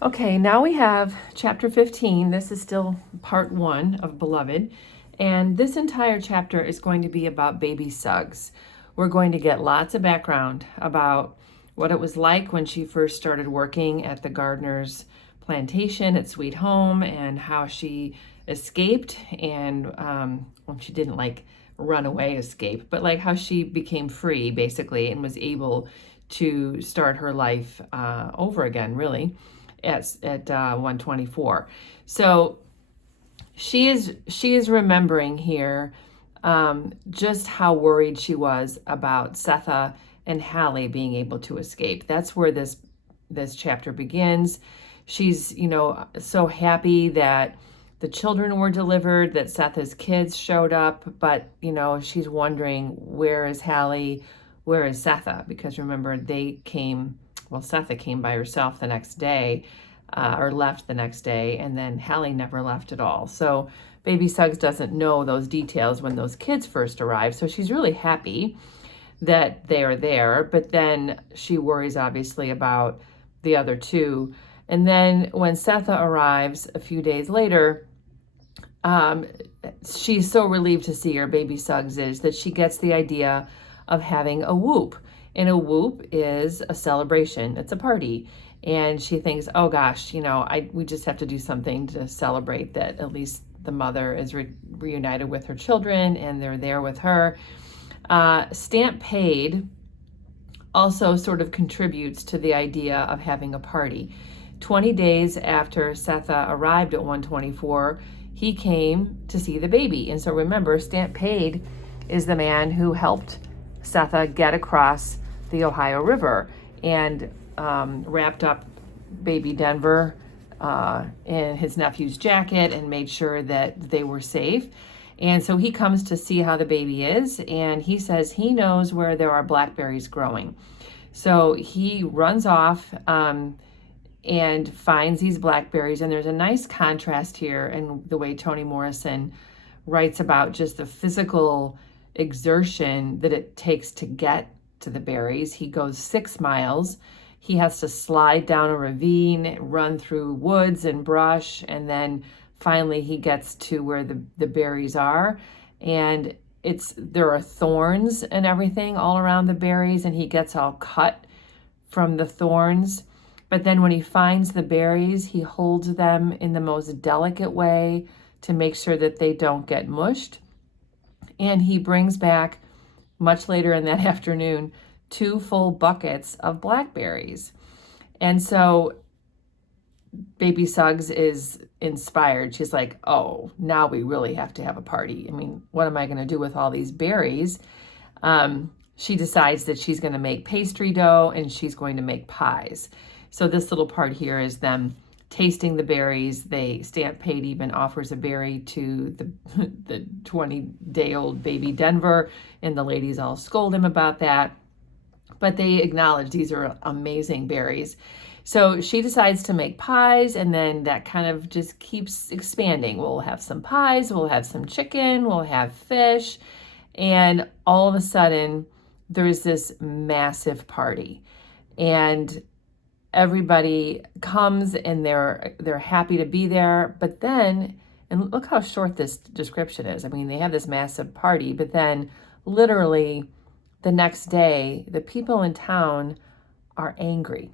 Okay, now we have chapter 15. This is still part 1 of Beloved. And this entire chapter is going to be about Baby Suggs. We're going to get lots of background about what it was like when she first started working at the gardener's plantation at Sweet Home, and how she escaped, and well, she didn't like run away escape, but like how she became free basically and was able to start her life over again, really, at 124. So she is remembering here just how worried she was about Sethe and Halle being able to escape. That's where this chapter begins. She's, so happy that the children were delivered, that Sethe's kids showed up, but, she's wondering, where is Halle? Where is Sethe? Because remember, Sethe came by herself the next day, or left the next day, and then Halle never left at all. So Baby Suggs doesn't know those details when those kids first arrived. So she's really happy that they are there, but then she worries obviously about the other two. And then when Sethe arrives a few days later, she's so relieved to see her, Baby Suggs is, that she gets the idea of having a whoop. And a whoop is a celebration. It's a party. And she thinks, oh gosh, we just have to do something to celebrate that at least the mother is reunited with her children and they're there with her. Stamp Paid also sort of contributes to the idea of having a party. 20 days after Sethe arrived at 124, he came to see the baby. And so remember, Stamp Paid is the man who helped Sethe get across the Ohio River and wrapped up baby Denver in his nephew's jacket and made sure that they were safe. And so he comes to see how the baby is, and he says he knows where there are blackberries growing. So he runs off and finds these blackberries, and there's a nice contrast here in the way Toni Morrison writes about just the physical exertion that it takes to get to the berries. He goes 6 miles. He has to slide down a ravine, run through woods and brush, and then finally he gets to where the berries are. And there are thorns and everything all around the berries, and he gets all cut from the thorns. But then when he finds the berries, he holds them in the most delicate way to make sure that they don't get mushed. And he brings back, much later in that afternoon, 2 full buckets of blackberries. And so Baby Suggs is inspired. She's like, oh, now we really have to have a party. I mean, what am I going to do with all these berries? She decides that she's going to make pastry dough and she's going to make pies. So this little part here is them tasting the berries. Stamp Paid even offers a berry to the 20-day-old baby Denver, and the ladies all scold him about that. But they acknowledge these are amazing berries. So she decides to make pies, and then that kind of just keeps expanding. We'll have some pies, we'll have some chicken, we'll have fish, and all of a sudden there's this massive party. And everybody comes and they're happy to be there. But then, and look how short this description is. I mean, they have this massive party, but then literally the next day, the people in town are angry.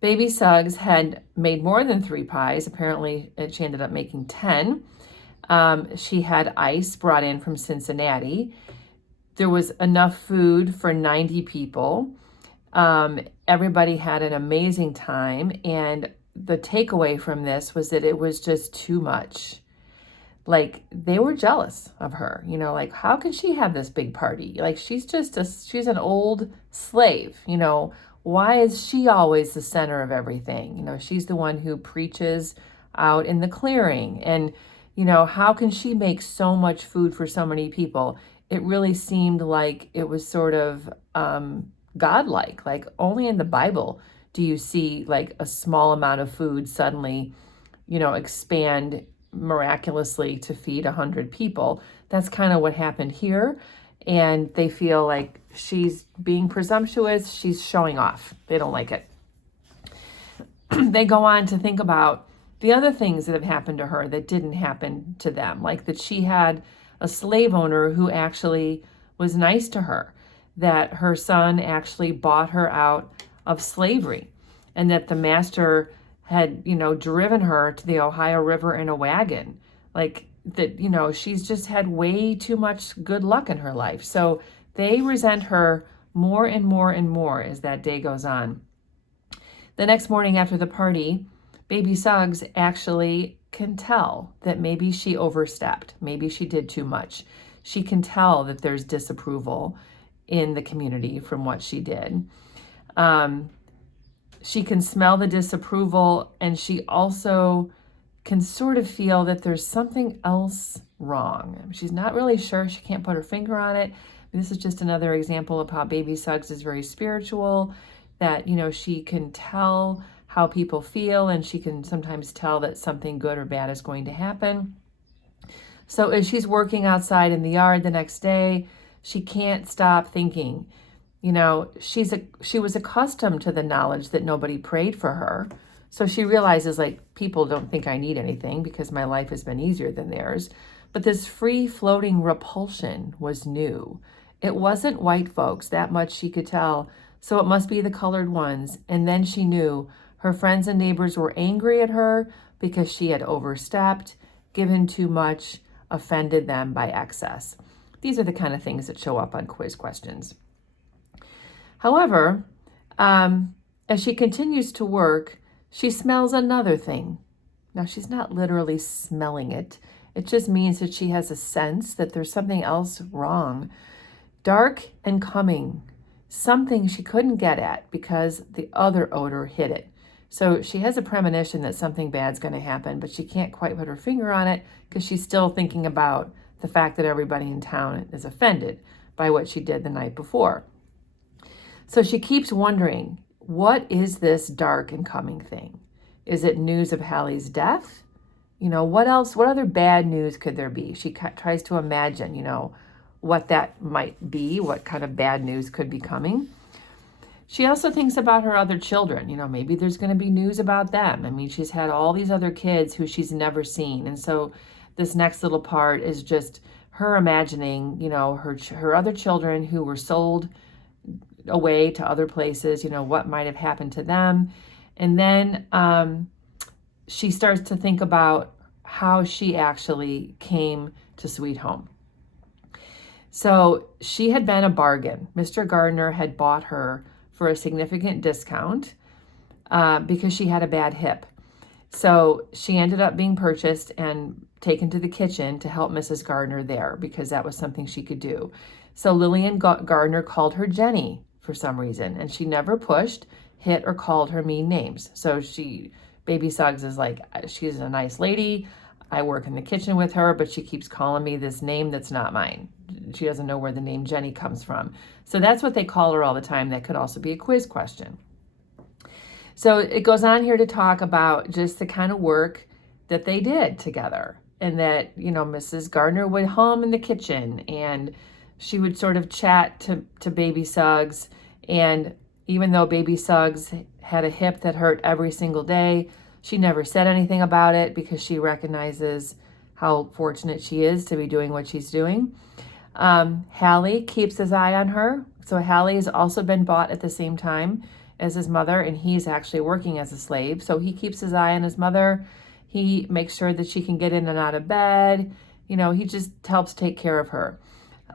Baby Suggs had made more than 3 pies. Apparently, she ended up making 10. She had ice brought in from Cincinnati. There was enough food for 90 people. Everybody had an amazing time. And the takeaway from this was that it was just too much. Like, they were jealous of her, like, how can she have this big party? Like, she's an old slave, why is she always the center of everything? She's the one who preaches out in the clearing. And, how can she make so much food for so many people? It really seemed like it was sort of godlike. Like, only in the Bible do you see like a small amount of food suddenly, expand miraculously to feed 100 people. That's kind of what happened here. And they feel like she's being presumptuous. She's showing off. They don't like it. they go on to think about the other things that have happened to her that didn't happen to them, like that she had a slave owner who actually was nice to her, that her son actually bought her out of slavery, and that the master had, driven her to the Ohio River in a wagon. Like that, she's just had way too much good luck in her life. So they resent her more and more and more as that day goes on. The next morning after the party, Baby Suggs actually can tell that maybe she overstepped. Maybe she did too much. She can tell that there's disapproval in the community from what she did. She can smell the disapproval, and she also can sort of feel that there's something else wrong. She's not really sure. She can't put her finger on it. This is just another example of how Baby Suggs is very spiritual, that, she can tell how people feel, and she can sometimes tell that something good or bad is going to happen. So as she's working outside in the yard the next day, she can't stop thinking, she was accustomed to the knowledge that nobody prayed for her. So she realizes, like, people don't think I need anything because my life has been easier than theirs. But this free-floating repulsion was new. It wasn't white folks, that much she could tell, so it must be the colored ones. And then she knew her friends and neighbors were angry at her because she had overstepped, given too much, offended them by excess. These are the kind of things that show up on quiz questions. However, as she continues to work, she smells another thing. Now, she's not literally smelling it. It just means that she has a sense that there's something else wrong. Dark and coming, something she couldn't get at because the other odor hid it. So she has a premonition that something bad's going to happen, but she can't quite put her finger on it because she's still thinking about the fact that everybody in town is offended by what she did the night before. So she keeps wondering, what is this dark and coming thing? Is it news of Halle's death? What else, what other bad news could there be? She tries to imagine, what that might be, what kind of bad news could be coming. She also thinks about her other children. Maybe there's going to be news about them. I mean, she's had all these other kids who she's never seen. And so this next little part is just her imagining, her other children who were sold away to other places, what might have happened to them. And then she starts to think about how she actually came to Sweet Home. So she had been a bargain. Mr. Gardner had bought her for a significant discount because she had a bad hip. So she ended up being purchased and taken to the kitchen to help Mrs. Gardner there because that was something she could do. So Lillian Gardner called her Jenny for some reason, and she never pushed, hit, or called her mean names. So Baby Suggs is like, she's a nice lady. I work in the kitchen with her, but she keeps calling me this name that's not mine. She doesn't know where the name Jenny comes from. So that's what they call her all the time. That could also be a quiz question. So it goes on here to talk about just the kind of work that they did together, and that, Mrs. Gardner would hum in the kitchen, and she would sort of chat to Baby Suggs. And even though Baby Suggs had a hip that hurt every single day, she never said anything about it because she recognizes how fortunate she is to be doing what she's doing. Halle keeps his eye on her. So Halle has also been bought at the same time as his mother, and he's actually working as a slave. So he keeps his eye on his mother. He makes sure that she can get in and out of bed. He just helps take care of her.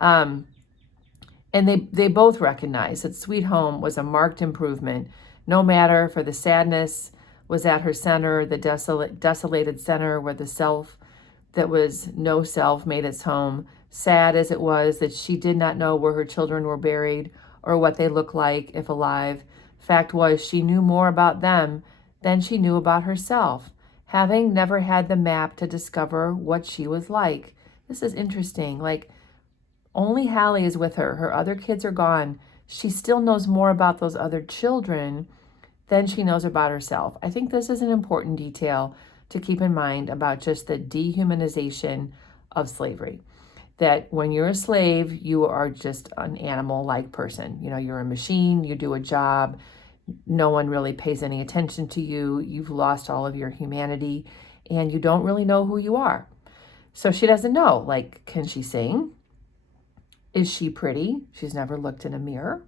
And they both recognize that Sweet Home was a marked improvement, no matter for the sadness was at her center, the desolated center where the self that was no self made its home, sad as it was that she did not know where her children were buried or what they looked like if alive. Fact was, she knew more about them than she knew about herself, having never had the map to discover what she was like. This is interesting. Like, only Halle is with her. Her other kids are gone. She still knows more about those other children than she knows about herself. I think this is an important detail to keep in mind about just the dehumanization of slavery. That when you're a slave, you are just an animal-like person. You're a machine, you do a job. No one really pays any attention to you. You've lost all of your humanity and you don't really know who you are. So she doesn't know, like, can she sing? Is she pretty? She's never looked in a mirror.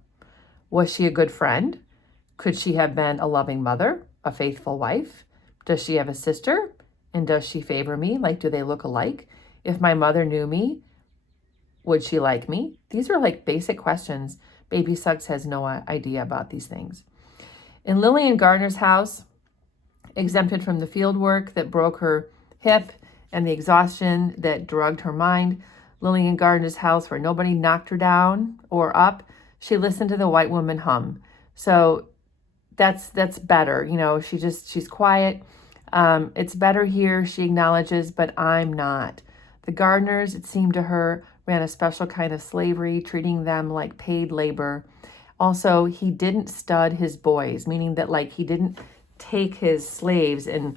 Was she a good friend? Could she have been a loving mother, a faithful wife? Does she have a sister? And does she favor me? Like, do they look alike? If my mother knew me, would she like me? These are like basic questions. Baby Suggs has no idea about these things. In Lillian Gardner's house, exempted from the field work that broke her hip and the exhaustion that drugged her mind, Lillian Gardner's house where nobody knocked her down or up, she listened to the white woman hum. So that's better. You know, she's quiet. It's better here, she acknowledges, but I'm not. The Gardners, it seemed to her, ran a special kind of slavery, treating them like paid labor. Also, he didn't stud his boys, meaning that like he didn't take his slaves and,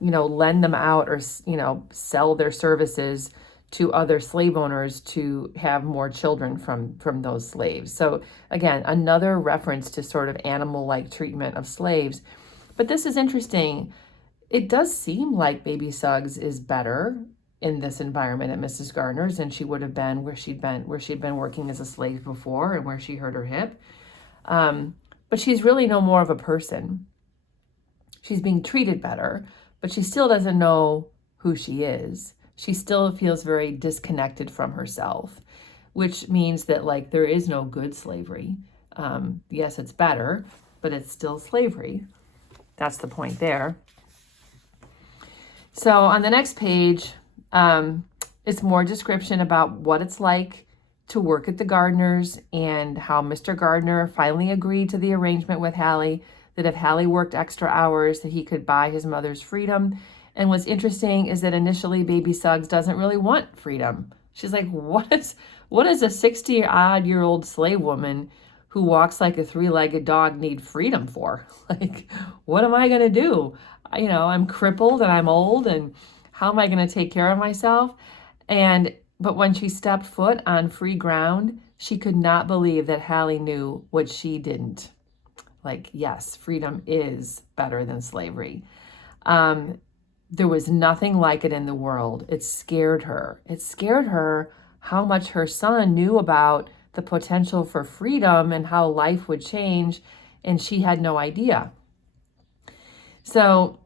you know, lend them out or, you know, sell their services to other slave owners to have more children from those slaves. So again, another reference to sort of animal-like treatment of slaves. But this is interesting. It does seem like Baby Suggs is better in this environment at Mrs. Gardner's than she would have been where she'd been working as a slave before and where she hurt her hip. But she's really no more of a person. She's being treated better, but she still doesn't know who she is. She still feels very disconnected from herself, which means that like there is no good slavery. Yes, it's better, but it's still slavery. That's the point there. So on the next page, it's more description about what it's like to work at the Gardners and how Mr. Gardner finally agreed to the arrangement with Halle that if Halle worked extra hours that he could buy his mother's freedom. And what's interesting is that initially Baby Suggs doesn't really want freedom. She's like, what is a 60-odd-year-old slave woman who walks like a three-legged dog need freedom for? Like, what am I going to do? You know, I'm crippled and I'm old, and how am I going to take care of myself? But when she stepped foot on free ground, she could not believe that Halle knew what she didn't. Like, yes, freedom is better than slavery. There was nothing like it in the world. It scared her. It scared her how much her son knew about the potential for freedom and how life would change, and she had no idea. So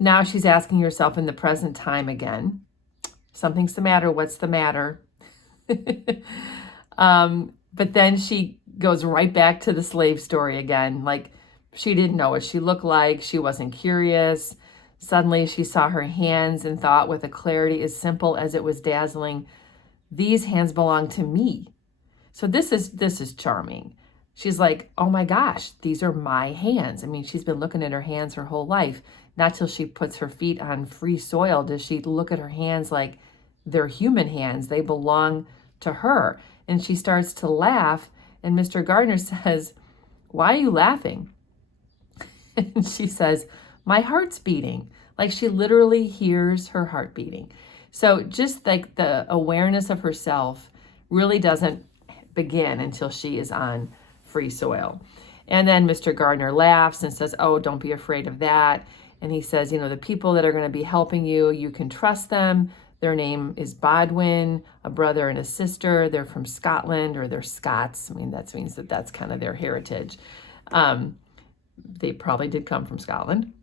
now she's asking herself in the present time again, something's the matter, what's the matter? But then she goes right back to the slave story again. Like, she didn't know what she looked like. She wasn't curious. Suddenly she saw her hands and thought with a clarity as simple as it was dazzling, these hands belong to me. So this is charming. She's like, oh my gosh, these are my hands. I mean, she's been looking at her hands her whole life. Not till she puts her feet on free soil does she look at her hands like they're human hands. They belong to her. And she starts to laugh. And Mr. Gardner says, why are you laughing? And she says, my heart's beating. Like, she literally hears her heart beating. So just like the awareness of herself really doesn't begin until she is on free soil. And then Mr. Gardner laughs and says, oh, don't be afraid of that. And he says, you know, the people that are going to be helping you, you can trust them. Their name is Bodwin, a brother and a sister. They're from Scotland, or they're Scots. I mean, that means that that's kind of their heritage. They probably did come from Scotland.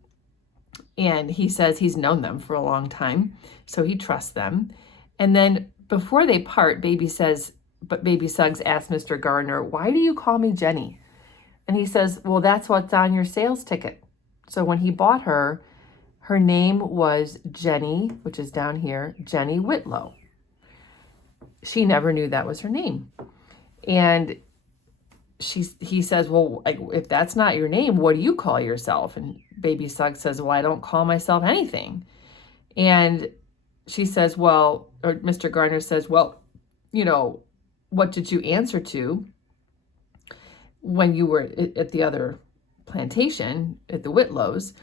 And he says he's known them for a long time, so he trusts them. And then before they part, Baby Suggs asks Mr. Gardner, why do you call me Jenny? And he says, well, that's what's on your sales ticket. So when he bought her, her name was Jenny, which is down here, Jenny Whitlow. She never knew that was her name. And he says, well, if that's not your name, what do you call yourself? And Baby Suggs says, well, I don't call myself anything. And she says, well, or Mr. Gardner says, well, you know, what did you answer to when you were at the other plantation at the Whitlows?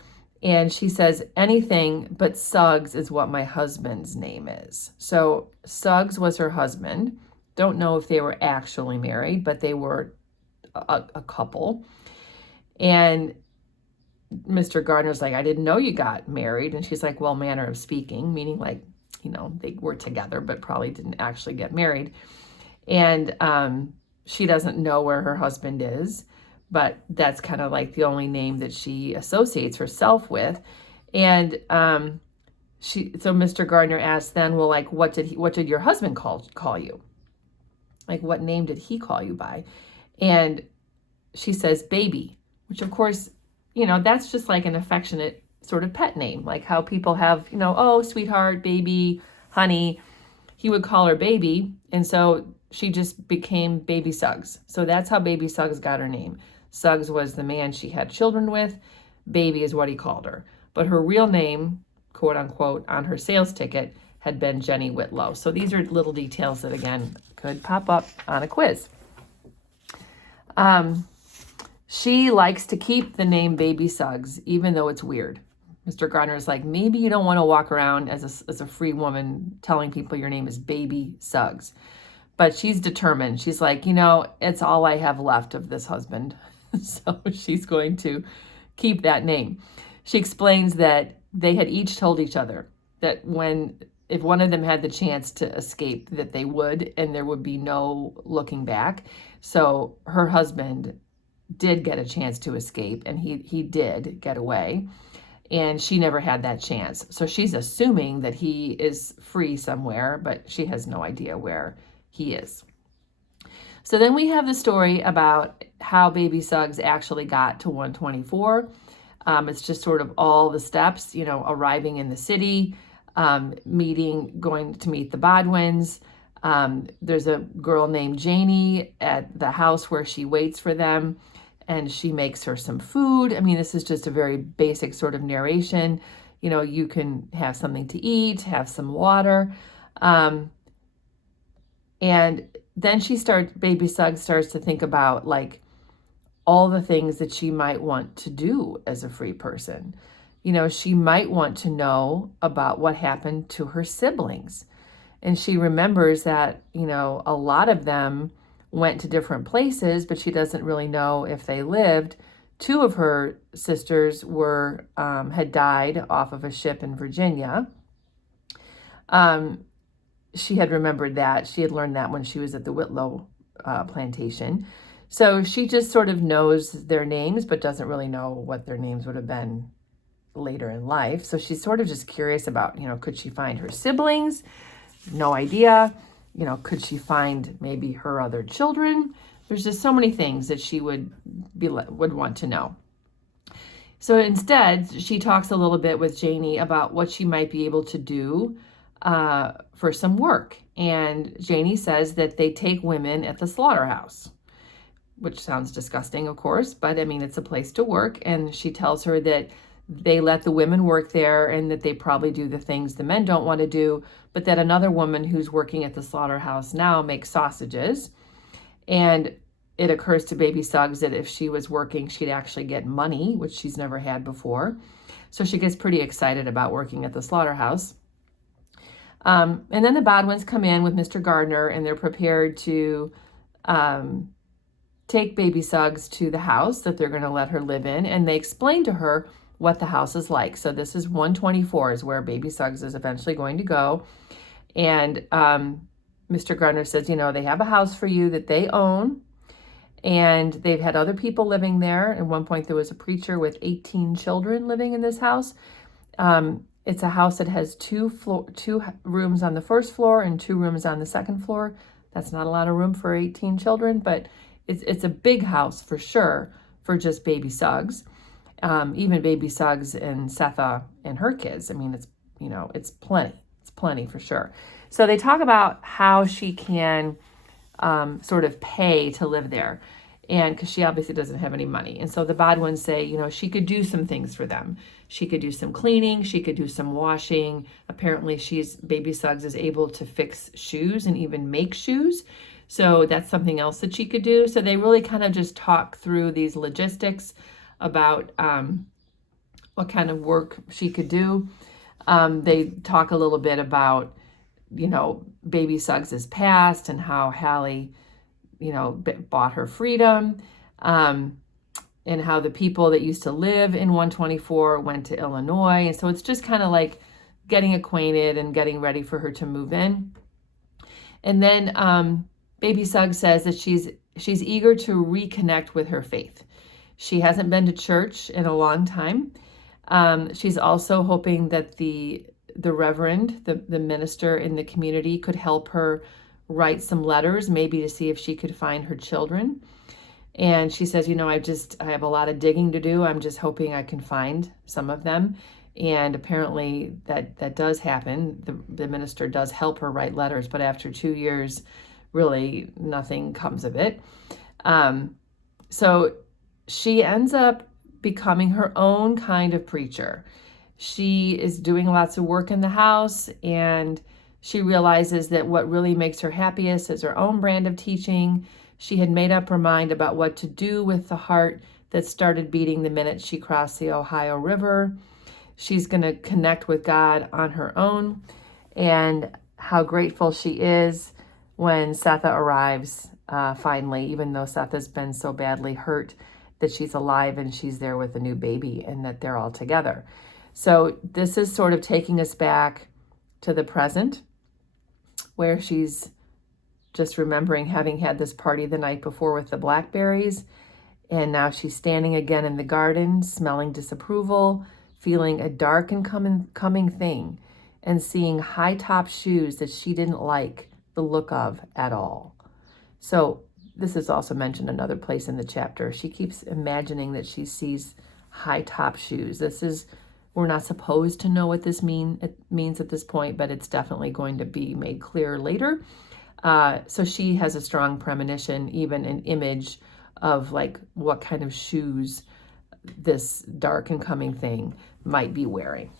And she says, anything but Suggs is what my husband's name is. So Suggs was her husband. Don't know if they were actually married, but they were a couple. And Mr. Gardner's like, I didn't know you got married. And she's like, well, manner of speaking, meaning like, they were together, but probably didn't actually get married. And she doesn't know where her husband is, but that's kind of like the only name that she associates herself with. And so Mr. Gardner asked then, well, like, what did your husband call you? Like, what name did he call you by? And she says, baby, which of course, that's just like an affectionate sort of pet name, like how people have, oh, sweetheart, baby, honey. He would call her baby. And so she just became Baby Suggs. So that's how Baby Suggs got her name. Suggs was the man she had children with. Baby is what he called her. But her real name, quote unquote, on her sales ticket had been Jenny Whitlow. So these are little details that, again, could pop up on a quiz. She likes to keep the name Baby Suggs, even though it's weird. Mr. Gardner's like, maybe you don't want to walk around as a free woman telling people your name is Baby Suggs. But she's determined. She's like, it's all I have left of this husband. So she's going to keep that name. She explains that they had each told each other that if one of them had the chance to escape, that they would, and there would be no looking back. So her husband did get a chance to escape, and he did get away. And she never had that chance. So she's assuming that he is free somewhere, but she has no idea where he is. So then we have the story about how Baby Suggs actually got to 124. It's just sort of all the steps, arriving in the city, going to meet the Bodwins. There's a girl named Janie at the house where she waits for them, and she makes her some food. I mean, this is just a very basic sort of narration. You can have something to eat, have some water. And then Baby Suggs starts to think about like all the things that she might want to do as a free person. She might want to know about what happened to her siblings. And she remembers that, a lot of them went to different places, but she doesn't really know if they lived. Two of her sisters had died off of a ship in Virginia. She had remembered that. She had learned that when she was at the Whitlow plantation. So she just sort of knows their names, but doesn't really know what their names would have been later in life. So she's sort of just curious about, could she find her siblings? No idea. Could she find maybe her other children? There's just so many things that she would want to know. So instead, she talks a little bit with Janie about what she might be able to do for some work. And Janie says that they take women at the slaughterhouse, which sounds disgusting, of course, but I mean, it's a place to work. And she tells her that they let the women work there and that they probably do the things the men don't want to do, but that another woman who's working at the slaughterhouse now makes sausages. And it occurs to Baby Suggs that if she was working, she'd actually get money, which she's never had before. So she gets pretty excited about working at the slaughterhouse. And then the Bodwins come in with Mr. Gardner, and they're prepared to take Baby Suggs to the house that they're going to let her live in. And they explain to her what the house is like. So this is 124 is where Baby Suggs is eventually going to go. And Mr. Gardner says, they have a house for you that they own. And they've had other people living there. At one point, there was a preacher with 18 children living in this house. It's a house that has two rooms on the first floor and 2 rooms on the second floor. That's not a lot of room for 18 children, but it's a big house for sure for just Baby Suggs. Even Baby Suggs and Sethe and her kids. I mean, it's plenty. It's plenty for sure. So they talk about how she can sort of pay to live there. And because she obviously doesn't have any money. And so the Bodwins say, she could do some things for them. She could do some cleaning. She could do some washing. Apparently Baby Suggs is able to fix shoes and even make shoes. So that's something else that she could do. So they really kind of just talk through these logistics about what kind of work she could do. They talk a little bit about, Baby Suggs' past and how Halle, bought her freedom. and how the people that used to live in 124 went to Illinois. And so it's just kind of like getting acquainted and getting ready for her to move in. And then Baby Suggs says that she's eager to reconnect with her faith. She hasn't been to church in a long time. She's also hoping that the reverend, the minister in the community, could help her write some letters, maybe to see if she could find her children. And she says, I have a lot of digging to do. I'm just hoping I can find some of them. And apparently that does happen. The minister does help her write letters, but after 2 years, really nothing comes of it. So she ends up becoming her own kind of preacher. She is doing lots of work in the house, and she realizes that what really makes her happiest is her own brand of teaching. She had made up her mind about what to do with the heart that started beating the minute she crossed the Ohio River. She's going to connect with God on her own, and how grateful she is when Sethe arrives finally, even though Sethe has been so badly hurt, that she's alive and she's there with a new baby and that they're all together. So this is sort of taking us back to the present, where she's just remembering having had this party the night before with the blackberries. And now she's standing again in the garden, smelling disapproval, feeling a dark and coming thing, and seeing high-top shoes that she didn't like the look of at all. So this is also mentioned another place in the chapter. She keeps imagining that she sees high-top shoes. We're not supposed to know what this means at this point, but it's definitely going to be made clear later. So she has a strong premonition, even an image of like what kind of shoes this dark and coming thing might be wearing.